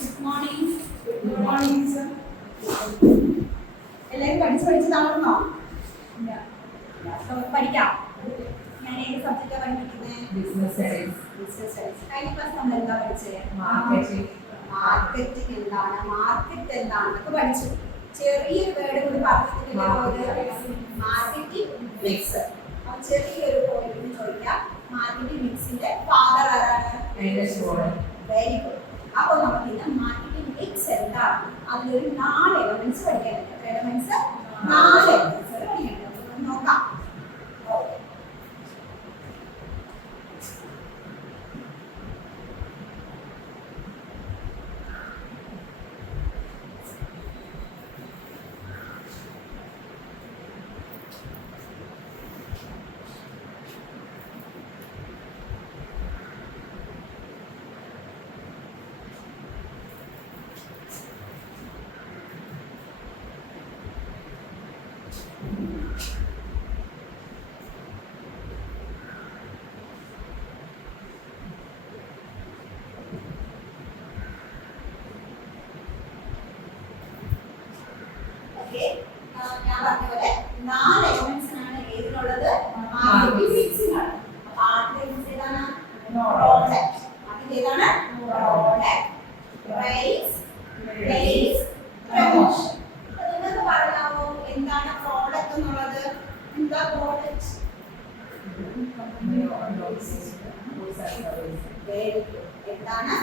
Good morning. Good morning, sir. എല്ലാവരും പഠിച്ചതാണോ? ഇല്ല. പഠിക്കാം. ഞാൻ ഏത് സബ്ജക്റ്റാണ് പഠിപ്പിക്കുന്നത്? Business studies. Business studies. കഴിഞ്ഞ ക്ലാസ് നമ്മൾ എന്താ പഠിച്ചത്? മാർക്കറ്റിംഗ്. മാർക്കറ്റിംഗ് എന്താണ്? മാർക്കറ്റ് എന്താണെന്നൊക്കെ പഠിച്ചു. ചെറിയൊരു വേർഡ് കൂടി പറഞ്ഞിട്ടുണ്ടെങ്കിൽ മാർക്കറ്റിംഗ് മിക്സ്. അപ്പോൾ ചെറിയൊരു പോയിന്റ് ചോദിക്കാം. മാർക്കറ്റിംഗ് മിക്സിന്റെ ഫാദർ ആരാണ്? Very good. അപ്പോൾ നമുക്ക് ഇന്ന് മാർക്കറ്റിംഗ് മിക്സ് എന്താണ്, അതിലൊരു 4 എലമെന്റ്സ് പഠിക്കാനുണ്ട്. എലമെന്റ്സ് 4 എലമെന്റ്സ് പഠിക്കാനുണ്ട്. നോക്കാം. ഓക്കെ, ഞാൻ പറഞ്ഞ പോലെ 4 എലമെന്റ്സ് ആണ് ഏതിനുള്ളത്? മാർക്കറ്റിംഗ് മിക്സിനാണ്. അപ്പോൾ ആദ്യത്തെ എലമെന്റ്സ് ഏതാണ്? പ്രോഡക്റ്റ്. അതിന്റെ ഏതാണ്? Product, price, place, promotion. അപ്പോൾ നിങ്ങൾക്ക് പറയാമോ എന്താണ് പ്രോഡക്റ്റ് എന്നുള്ളത്? എന്താ പ്രോഡക്റ്റ്? എന്താണ്?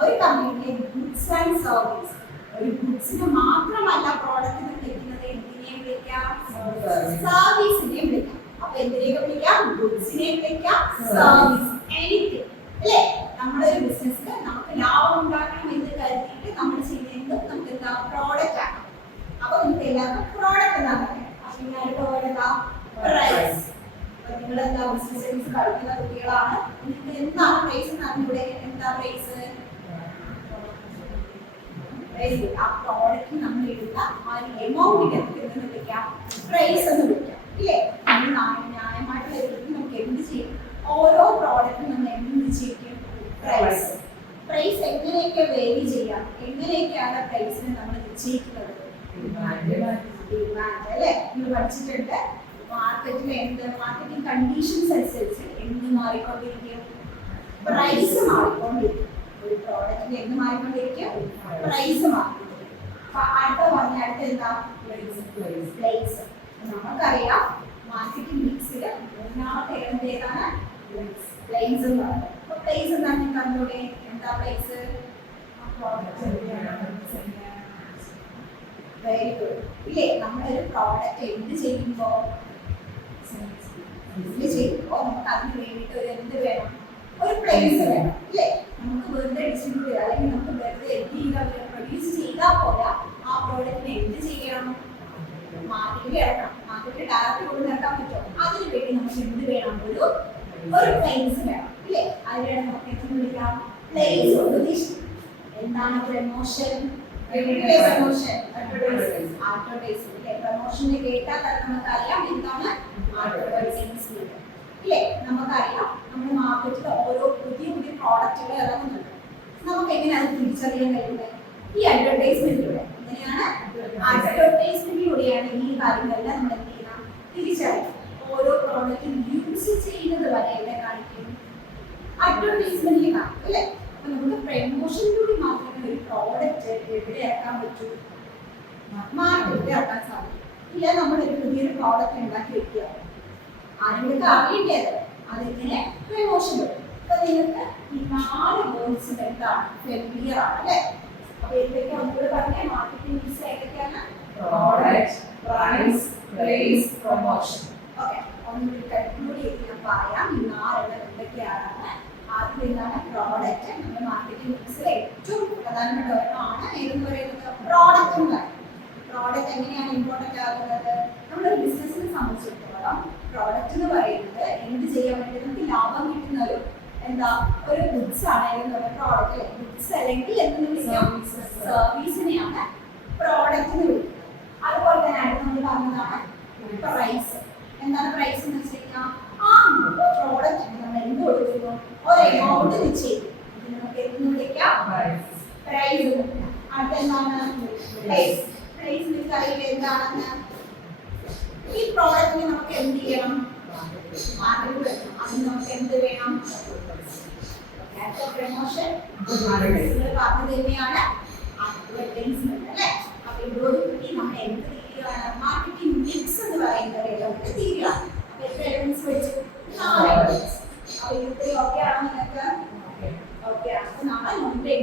ഒരു കമ്പനിയിലെ ഗുഡ്സ് ആൻഡ് സർവീസ്. ഒരു ഗുഡ്സിനെ മാത്രമല്ല പ്രോഡക്റ്റ് വിളിക്കുന്നത്, എന്തിനെയും വിളിക്കാം? സർവീസിനെയും വിളിക്കാം. അപ്പൊ എന്തിനെയൊക്കെ വിളിക്കാം? ഗുഡ്സിനെയും വിളിക്കാം, സർവീസ്, എനിത്തിങ്. അല്ലേ? നമ്മുടെ ഒരു ബിസിനസ്സിൽ നമുക്ക് ലാഭം ഉണ്ടാക്കണം എന്ന് കരുതിയിട്ട് നമ്മൾ ചെയ്യുന്നത് നമുക്ക് എന്താ? പ്രോഡക്റ്റ് ആണ്. അപ്പൊ നിങ്ങൾക്ക് എല്ലാവർക്കും പ്രോഡക്റ്റ് എന്നാണ് പറയുന്നത്. അപ്പൊ ഇനി അടുത്ത വേർഡ് എന്താ? പ്രൈസ്. അപ്പൊ നിങ്ങൾ എന്താ ബിസിനസ് സ്റ്റഡീസ് പഠിക്കുന്ന കുട്ടികളാണ്. നിങ്ങൾക്ക് എന്താണ് പ്രൈസ് എന്ന് അറിഞ്ഞൂടെ? എന്താ പ്രൈസ്? ആ പ്രോഡക്റ്റ് നമ്മൾ എടുത്ത ആ ഒരു എമൗണ്ടിനെ എന്ന് വിളിക്കാം, പ്രൈസ് എന്ന് വിളിക്കാം. ഇല്ലേ? ന്യായമായിട്ടുള്ള രീതിയിൽ നമുക്ക് എന്ത് ചെയ്യും? ഓരോ പ്രോഡക്റ്റും നമ്മൾ എന്ത് ചെയ്യും? പ്രൈസ്. പ്രൈസ് എങ്ങനെയൊക്കെ വേരി ചെയ്യാം? എങ്ങനെയൊക്കെയാണ് പ്രൈസിനെ നമ്മൾ നിശ്ചയിക്കുന്നത്? ഡിമാൻഡ്. അല്ലേ? നിങ്ങൾ പഠിച്ചിട്ടുണ്ട്. മാർക്കറ്റിൽ എന്ത് മാർക്കറ്റിംഗ് കണ്ടീഷൻസ് അനുസരിച്ച് എന്ത് മാറിക്കൊണ്ടിരിക്കും? പ്രൈസ് മാറിക്കൊണ്ടിരിക്കും. ഒരു പ്രോഡക്റ്റിന് എന്ത് മാറിക്കൊണ്ടിരിക്കും? പ്രൈസ് മാറിക്കൊണ്ടിരിക്കും. അപ്പൊ അടുത്ത പറഞ്ഞ അടുത്ത എന്താ? പ്ലേസ്. നമുക്കറിയാം മാർക്കറ്റിംഗ് മിക്സിൽ മൂന്നാമത്തെ എലമെന്റ് ഏതാണ്? പ്ലേസ് എന്ന് പറയുന്നത്. അപ്പൊ പ്ലേസ് എന്താണ് നിങ്ങൾ അറിഞ്ഞൂടെ? എന്താ പ്ലേസ്? Very good. ഇല്ലേ? നമ്മളൊരു പ്രോഡക്റ്റ് എന്ത് ചെയ്യുമ്പോ നമുക്ക് അതിന് വേണ്ടിയിട്ട് ഒരു എന്ത് വേണം? ഒരു പ്ലേസ് വേണം. ഇല്ലേ? നമുക്ക് വെറുതെ ഡിസ്ട്രിബ്യൂട്ട് ചെയ്യാം, അല്ലെങ്കിൽ നമുക്ക് വെറുതെ എന്ത് ചെയ്താൽ പ്രൊഡ്യൂസ് ചെയ്താൽ പോരാ. ആ പ്രോഡക്റ്റിനെ എന്ത് ചെയ്യണം? മാർക്കറ്റിൽ ഇറക്കണം. മാർക്കറ്റിൽ ഡയറക്റ്റ് കൊണ്ട് നിർത്താൻ പറ്റുമോ? അതിന് വേണ്ടി നമുക്ക് എന്ത് വേണം? ഒരു പ്ലേസ് വേണം. ഇല്ലേ? അതിനാണ് നമുക്ക് എന്ത് വിളിക്കാം? Place promotion. എന്താണ് പ്രൊമോഷൻ? Promotion, advertising. ഇല്ലേ? പ്രൊമോഷനെ കേട്ടാൽ തന്നെ നമുക്കറിയാം എന്താണ് അഡ്വർടൈസിംഗ്. ഇല്ലേ? നമുക്കറിയാം നമ്മൾ മാർക്കറ്റിൽ ഓരോ പുതിയ പുതിയ പ്രോഡക്റ്റുകൾ ഇറങ്ങുന്നുണ്ട്. നമുക്ക് എങ്ങനെ അത് തിരിച്ചറിയാൻ കഴിയുന്നത്? ഈ അഡ്വർടൈസ്മെന്റിലൂടെ. എങ്ങനെയാണ്? അഡ്വർടൈസ്മെന്റിലൂടെയാണ് ഈ കാര്യങ്ങളെല്ലാം നമ്മൾ എന്ത് ചെയ്യണം? തിരിച്ചറിയാം. ഓരോ പ്രോഡക്റ്റും യൂസ് ചെയ്യുന്നത് വരെ എവിടെ കാണിക്കും? അഡ്വർടൈസ്മെന്റിൽ കാണും. അല്ലേ? അപ്പൊ നമുക്ക് പ്രമോഷനിലൂടെ മാത്രമേ ഒരു പ്രോഡക്റ്റ് എവിടെ ഇറക്കാൻ പറ്റൂ? മാർക്കറ്റിൽ ഇറക്കാൻ സാധിക്കും. ഇല്ല, നമ്മളൊരു പുതിയൊരു പ്രോഡക്റ്റ് ഉണ്ടാക്കി വെക്കുക, ആരെങ്കിലും അറിയേണ്ടത് അതെങ്ങനെ പ്രമോഷൻ വരും. അപ്പൊ നിങ്ങൾക്ക് ഈ 4 വേർഡ്സ് എന്താണ്? ഫെമിലിയർ ആണ്. അല്ലേ? അപ്പൊ എന്തൊക്കെയാ ഒന്നുകൂടെ പറഞ്ഞേ? മാർക്കറ്റിംഗ് മിക്സ് ഏതൊക്കെയാണ്? Product, price, place, promotion. Okay, ഒന്നുകൂടി കൺക്ലൂഡ് ചെയ്ത് ഞാൻ പറയാം. ഈ 4 എന്തൊക്കെയാണ്? ആദ്യം എന്താണ്? പ്രോഡക്റ്റ്. നമ്മുടെ മാർക്കറ്റിംഗ് മിക്സിൽ ഏറ്റവും പ്രധാനപ്പെട്ട ഒരെണ്ണമാണ് ഏതെന്ന് പറയുന്നത്? പ്രോഡക്റ്റ് എന്ന് പറയുന്നത്. പ്രോഡക്റ്റ് എങ്ങനെയാണ് ഇമ്പോർട്ടൻ്റ് ആകുന്നത്? നമ്മളൊരു ബിസിനസ്സിനെ സംബന്ധിച്ചിടത്തോളം പ്രോഡക്റ്റ് എന്ന് പറയുന്നത് എന്ത് ചെയ്യാൻ വേണ്ടി നമുക്ക് ലാഭം കിട്ടുന്ന ഒരു എന്താ ഒരു ഗുഡ്സ് ആണ് എന്നുള്ള പ്രോഡക്റ്റ്. ഗുഡ്സ് അല്ലെങ്കിൽ എന്ത് വിളിക്കാം? സർവീസിനെയാണ് പ്രോഡക്റ്റ് എന്ന് വിളിക്കുന്നത്. അതുപോലെ തന്നെ അടുത്ത് നമ്മൾ പറഞ്ഞതാണ് പ്രൈസ്. എന്താണ് പ്രൈസ് എന്ന് വെച്ചാൽ ആ പ്രോഡക്റ്റ് നമ്മൾ എന്ത് കൊടുക്കുന്നു? ഒരു എമൗണ്ട് നിശ്ചയിക്കും. ഇതിന് നമുക്ക് എന്ത് വിളിക്കാം? പ്രൈസ്. പ്രൈസ് അടുത്ത എന്താണ് പ്ലേസ് പ്ലേസ് നിങ്ങൾക്ക് അറിയില്ല എന്താണെന്ന് ഈ പ്രോഡക്റ്റിന് നമുക്ക് എന്ത് ചെയ്യണം മാർക്കറ്റ് വെക്കണം അതിന് നമുക്ക് എന്ത് വേണം പ്രൊമോഷൻ പറഞ്ഞത് തന്നെയാണ് അഡ്വർടൈസ്മെന്റ് അല്ലേ അപ്പൊ ഇതോടുകൂടി നമ്മൾ എന്ത് രീതിയിലാണ് മാർക്കറ്റിംഗ് മിക്സ് എന്ന് പറയുന്നത് ഏതൊക്കെ രീതിയിലാണ് അപ്പൊ എത്ര എലമെന്റ്സ് വെച്ചു 4 elements അപ്പൊ ഇത്രയും ഓക്കെ ആണോ നിങ്ങൾക്ക് ഓക്കെ ആണ് അപ്പൊ നമ്മൾ മുമ്പേ